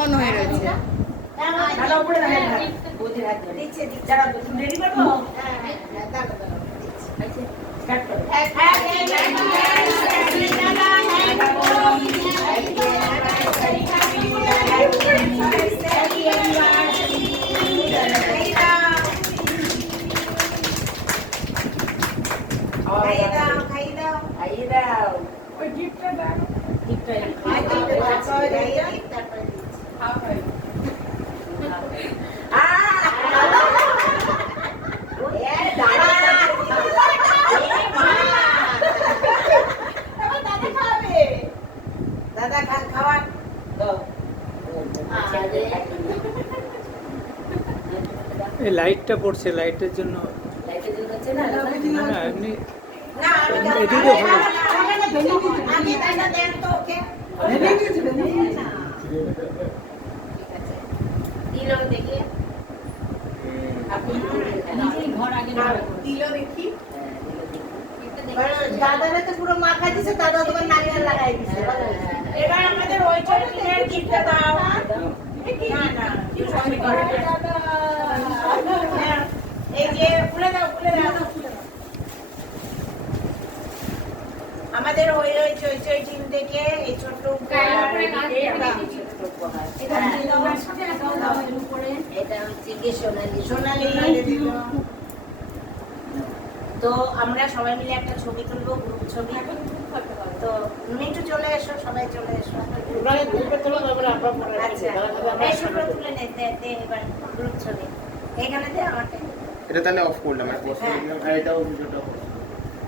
On হয়ে রয়েছে। দাদা খাওয়া এই লাইটটা পড়ছে, লাইটের জন্য হচ্ছে না না এমনি না এদিকে ভালো। আমি দাদা দেন তো ওকে দিলো দেখি আপনি নিজেই ঘর আগে দিলো দেখি দাদারা তো পুরো মাখা দিছে, দাদা তোমার নারিয়েল লাগাই দিছে। এবার আমাদের ওই ছোটদের গিফটটা দাও। না না সবই করে এই যে খুলে দাও আমাদের ওই চই টিম থেকে এই ছোট এটা হচ্ছে কি সোনালি তো আমরা সবাই মিলে একটা ছবি তুলবো, গ্রুপ ছবি। তো তুমি একটু চলে এসো, সবাই চলে এসো। আচ্ছা শুক্র তুলে নে এবার গ্রুপ ছবি এখানে দে আমাকে। এটা তাহলে অফ করলাম, আর পোস্ট করলাম, আর এটাও ভিডিওটা